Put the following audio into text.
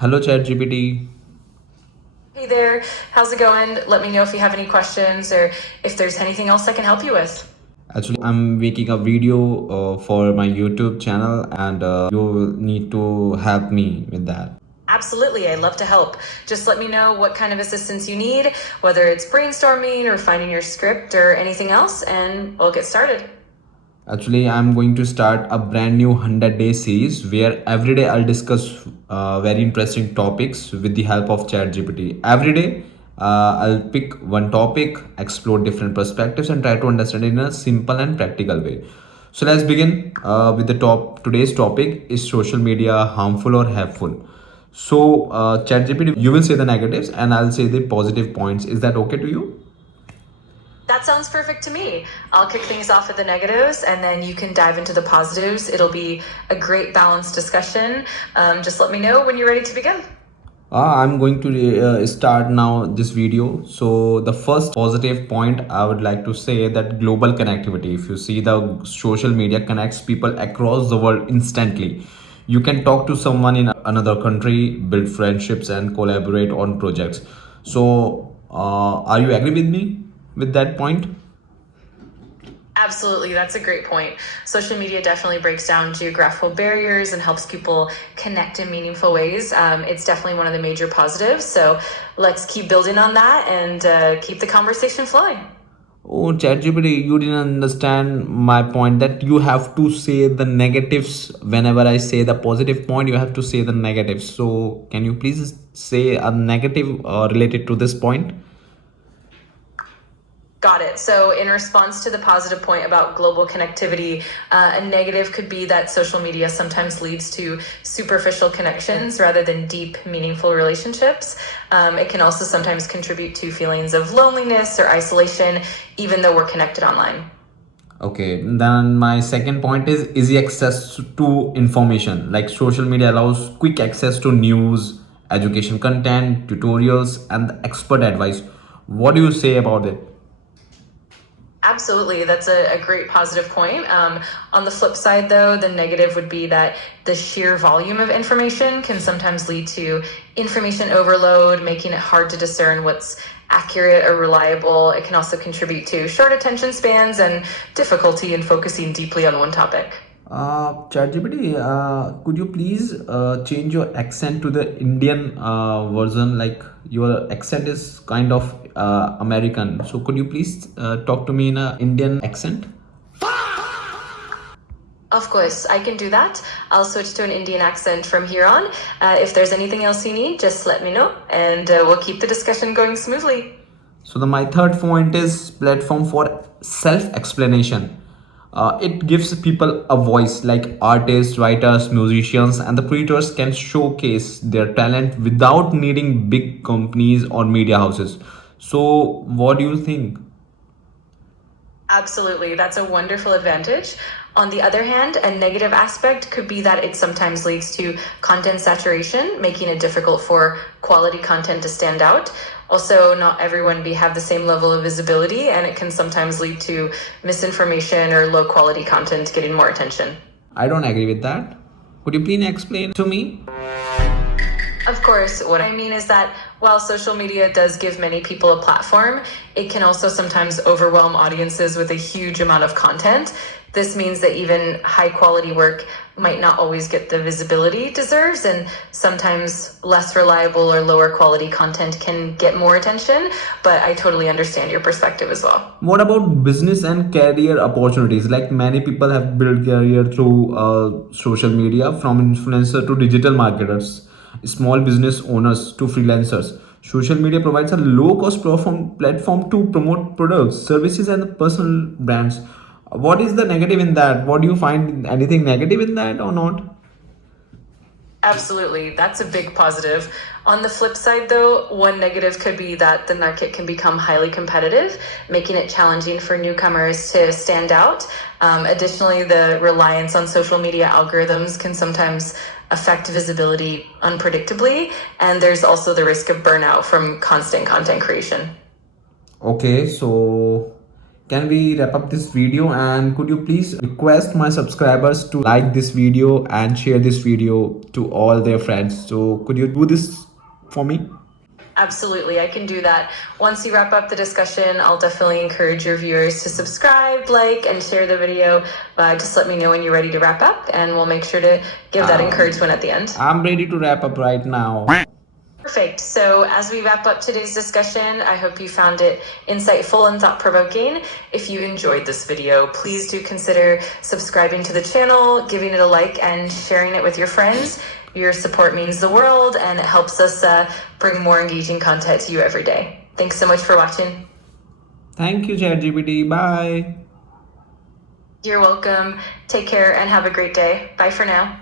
Hello, ChatGPT. Hey there, how's it going? Let me know if you have any questions or if there's anything else I can help you with. Actually, I'm making a video for my YouTube channel, and you need to help me with that. Absolutely, I'd love to help. Just let me know what kind of assistance you need, whether it's brainstorming or finding your script or anything else, and we'll get started. Actually, I'm going to start a brand new 100-day series where every day I'll discuss very interesting topics with the help of ChatGPT. Every day, I'll pick one topic, explore different perspectives, and try to understand it in a simple and practical way. So let's begin with the top. Today's topic is social media harmful or helpful. So, ChatGPT, you will say the negatives, and I'll say the positive points. Is that okay to you? That sounds perfect to me. I'll kick things off with the negatives and then you can dive into the positives. It'll be a great balanced discussion. Just let me know when you're ready to begin. I'm going to start now this video. So the first positive point I would like to say that global connectivity. If you see, the social media connects people across the world instantly. You can talk to someone in another country, build friendships, and collaborate on projects. So, are you agree with me with that point? Absolutely, that's a great point. Social media definitely breaks down geographical barriers and helps people connect in meaningful ways. It's definitely one of the major positives. So let's keep building on that and keep the conversation flowing. Oh, ChatGPT, you didn't understand my point that you have to say the negatives whenever I say the positive point, you have to say the negatives. So, can you please say a negative related to this point? Got it. So, in response to the positive point about global connectivity, a negative could be that social media sometimes leads to superficial connections rather than deep, meaningful relationships. It can also sometimes contribute to feelings of loneliness or isolation, even though we're connected online. Okay, then my second point is easy access to information. Like social media allows quick access to news, education content, tutorials, and expert advice. What do you say about it? Absolutely. That's a great positive point. On the flip side, though, the negative would be that the sheer volume of information can sometimes lead to information overload, making it hard to discern what's accurate or reliable. It can also contribute to short attention spans and difficulty in focusing deeply on one topic. ChatGPT, could you please change your accent to the Indian version? Like your accent is kind of American. So could you please talk to me in a Indian accent? Of course, I can do that. I'll switch to an Indian accent from here on. If there's anything else you need, just let me know and we'll keep the discussion going smoothly. So the my third point is platform for self-explanation. It gives people a voice, like artists, writers, musicians, and the creators can showcase their talent without needing big companies or media houses. So what do you think? Absolutely. That's a wonderful advantage. On the other hand, a negative aspect could be that it sometimes leads to content saturation, making it difficult for quality content to stand out. Also, not everyone have the same level of visibility, and it can sometimes lead to misinformation or low quality content getting more attention. I don't agree with that. Could you please explain to me? Of course, what I mean is that while social media does give many people a platform, it can also sometimes overwhelm audiences with a huge amount of content. This means that even high quality work might not always get the visibility it deserves, and sometimes less reliable or lower quality content can get more attention. But I totally understand your perspective as well. What about business and career opportunities? Like many people have built career through social media, from influencer to digital marketers, small business owners to freelancers. Social media provides a low-cost platform to promote products, services, and personal brands. What is the negative in that? What do you find anything negative in that or not? Absolutely. That's a big positive. On the flip side, though, one negative could be that the market can become highly competitive, making it challenging for newcomers to stand out. Additionally, the reliance on social media algorithms can sometimes affect visibility unpredictably, and there's also the risk of burnout from constant content creation. Okay, so can we wrap up this video, and could you please request my subscribers to like this video and share this video to all their friends? So could you do this for me? Absolutely, I can do that. Once you wrap up the discussion, I'll definitely encourage your viewers to subscribe, like, and share the video. Just let me know when you're ready to wrap up, and we'll make sure to give that encouragement at the end. I'm ready to wrap up right now. Perfect. So as we wrap up today's discussion, I hope you found it insightful and thought-provoking. If you enjoyed this video, please do consider subscribing to the channel, giving it a like, and sharing it with your friends. Your support means the world, and it helps us bring more engaging content to you every day. Thanks so much for watching. Thank you, ChatGPT. Bye. You're welcome. Take care and have a great day. Bye for now.